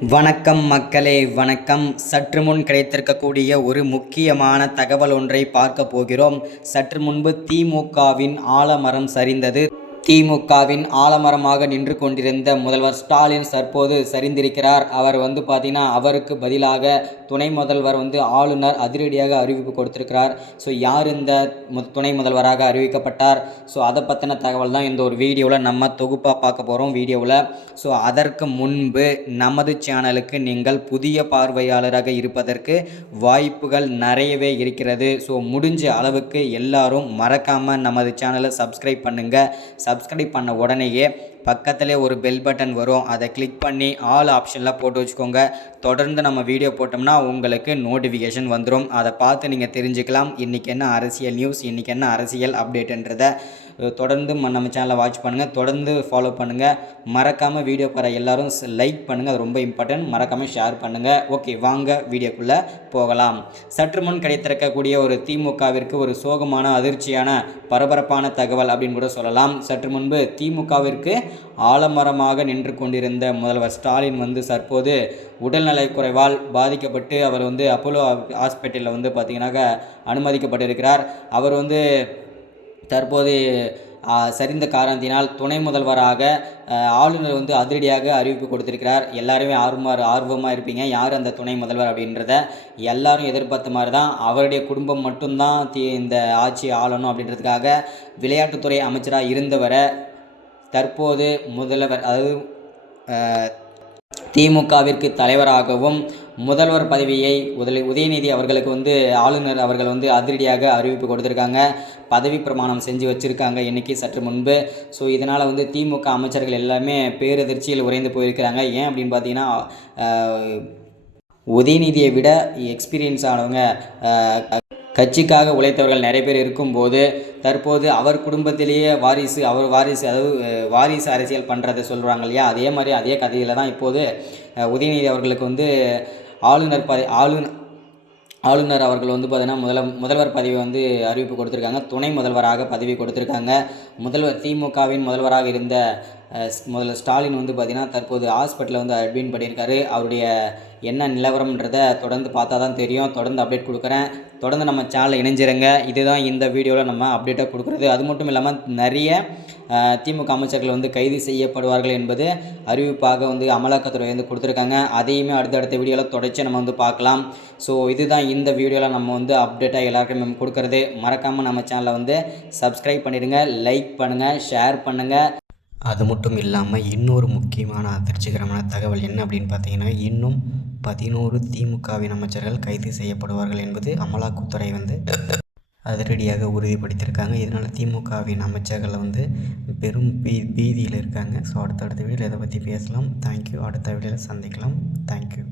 வணக்கம் மக்களே வணக்கம். சற்று முன் கிடைத்திருக்கக்கூடிய ஒரு முக்கியமான தகவல் ஒன்றை பார்க்க போகிறோம். சற்று முன்பு திமுகவின் ஆலமரம் சரிந்தது. திமுகவின் ஆலமரமாக நின்று கொண்டிருந்த முதல்வர் ஸ்டாலின் தற்போது சரிந்திருக்கிறார். அவர் வந்து பார்த்தீங்கன்னா அவருக்கு பதிலாக துணை முதல்வர் வந்து ஆளுநர் அதிரடியாக அறிவிப்பு கொடுத்திருக்கிறார். ஸோ யார் இந்த மு- துணை முதல்வராக அறிவிக்கப்பட்டார்? ஸோ அதை பற்றின தகவல் தான் இந்த ஒரு வீடியோவில் நம்ம தொகுப்பாக பார்க்க போகிறோம் வீடியோவில் ஸோ அதற்கு முன்பு நமது சேனலுக்கு நீங்கள் புதிய பார்வையாளராக இருப்பதற்கு வாய்ப்புகள் நிறையவே இருக்கிறது. ஸோ முடிஞ்ச அளவுக்கு எல்லாரும் மறக்காமல் நமது சேனலை சப்ஸ்கிரைப் பண்ணுங்கள் சப்ஸ்கிரைப் பண்ண உடனேயே பக்கத்திலே ஒரு பெல் பட்டன் வரும். அதை கிளிக் பண்ணி ஆல் ஆப்ஷனில் போட்டு வச்சுக்கோங்க. தொடர்ந்து நம்ம வீடியோ போட்டோம்னா உங்களுக்கு நோட்டிஃபிகேஷன் வந்துடும் அதை பார்த்து நீங்கள் தெரிஞ்சுக்கலாம். இன்றைக்கி என்ன அரசியல் நியூஸ் இன்றைக்கி என்ன அரசியல் அப்டேட்டுன்றதை தொடர்ந்து நம்ம சேனலை வாட்ச் பண்ணுங்கள் தொடர்ந்து ஃபாலோ பண்ணுங்கள் மறக்காமல் வீடியோ பாரு எல்லோரும் லைக் பண்ணுங்கள் அது ரொம்ப இம்பார்ட்டன்ட் மறக்காமல் ஷேர் பண்ணுங்கள் ஓகே வாங்க வீடியோக்குள்ளே போகலாம். சற்று முன் கிடைத்திருக்கக்கூடிய ஒரு திமுகவிற்கு ஒரு சோகமான அதிர்ச்சியான பரபரப்பான தகவல் அப்படின்னு கூட சொல்லலாம். சற்று முன்பு திமுகவிற்கு ஆலமரமாக நின்று கொண்டிருந்த முதல்வர் ஸ்டாலின் வந்து தற்போது உடல்நலை குறைவால் பாதிக்கப்பட்டு அவர் வந்து அப்போலோ ஹாஸ்பிட்டலில் வந்து பார்த்தீங்கன்னாக்க அனுமதிக்கப்பட்டிருக்கிறார். அவர் வந்து தற்போது சரிந்த காரணத்தினால் துணை முதல்வராக ஆளுநர் வந்து அதிரடியாக அறிவிப்பு கொடுத்திருக்கிறார். எல்லாருமே ஆர்வமாக ஆர்வமாக இருப்பீங்க. யார் அந்த துணை முதல்வர் அப்படின்றத எல்லாரும் எதிர்பார்த்த மாதிரி தான் அவருடைய குடும்பம் மட்டும்தான் தி இந்த ஆட்சி ஆளணும் அப்படின்றதுக்காக விளையாட்டுத்துறை அமைச்சராக இருந்தவரை தற்போது முதல்வர் அதாவது திமுகவிற்கு தலைவராகவும் முதல்வர் பதவியை உதய உதயநிதி அவர்களுக்கு வந்து ஆளுநர் அவர்கள் வந்து அதிரடியாக அறிவிப்பு கொடுத்துருக்காங்க. பதவி பிரமாணம் செஞ்சு வச்சுருக்காங்க இன்றைக்கி சற்று முன்பு. ஸோ இதனால் வந்து திமுக அமைச்சர்கள் எல்லாமே பேரதிர்ச்சியில் உறைந்து போயிருக்கிறாங்க. ஏன் அப்படின்னு பார்த்தீங்கன்னா உதயநிதியை விட எக்ஸ்பீரியன்ஸ் ஆனவங்க கட்சிக்காக உழைத்தவர்கள் நிறைய பேர் இருக்கும்போது தற்போது அவர் குடும்பத்திலேயே வாரிசு அவர் வாரிசு அதாவது வாரிசு அரசியல் பண்ணுறதை சொல்கிறாங்க இல்லையா? அதே மாதிரி அதே கதையில் தான் இப்போது உதயநிதி அவர்களுக்கு வந்து ஆளுநர் ப ஆளுநர் ஆளுநர் அவர்கள் வந்து பார்த்தீங்கன்னா முதல முதல்வர் பதவி வந்து அறிவிப்பு கொடுத்துருக்காங்க. துணை முதல்வராக பதவி கொடுத்துருக்காங்க. முதல்வர் திமுகவின் முதல்வராக இருந்த ஸ்- முதல்வர் ஸ்டாலின் வந்து பார்த்தீங்கன்னா தற்போது ஹாஸ்பிட்டலில் வந்து அட்மிட் பண்ணியிருக்காரு. அவருடைய என்ன நிலவரம்ன்றதை தொடர்ந்து பார்த்தா தான் தெரியும். தொடர்ந்து அப்டேட் கொடுக்குறேன். தொடர்ந்து நம்ம சேனலில் இணைஞ்சிருங்க. இதுதான் இந்த வீடியோவில் நம்ம அப்டேட்டாக கொடுக்குறது. அது மட்டும் இல்லாமல் நிறைய திமுக அமைச்சர்கள் வந்து கைது செய்யப்படுவார்கள் என்பது அறிவிப்பாக வந்து அமலாக்கத்துறை வந்து கொடுத்துருக்காங்க. அதையுமே அடுத்தடுத்த வீடியோவில் தொடர்ச்சி நம்ம வந்து பார்க்கலாம். ஸோ இதுதான் இந்த வீடியோவில் நம்ம வந்து அப்டேட்டாக எல்லாருக்குமே நம்ம கொடுக்குறது. மறக்காமல் நம்ம சேனலை வந்து சப்ஸ்கிரைப் பண்ணிடுங்க லைக் பண்ணுங்கள் ஷேர் பண்ணுங்கள் அது மட்டும் இல்லாமல் இன்னொரு முக்கியமான அதிர்ச்சிகரமான தகவல் என்ன அப்படின்னு பார்த்தீங்கன்னா இன்னும் பதினோரு திமுகவின் அமைச்சர்கள் கைது செய்யப்படுவார்கள் என்பது அமலாக்கத்துறை வந்து அதிரடியாக உறுதிப்படுத்தியிருக்காங்க. இதனால் திமுகவின் அமைச்சர்கள் வந்து பெரும் பீ பீதியில் இருக்காங்க. ஸோ அடுத்தடுத்த வீடியோவில் இதை பற்றி பேசலாம். தேங்க்யூ அடுத்த வீடியோவில் சந்திக்கலாம். தேங்க்யூ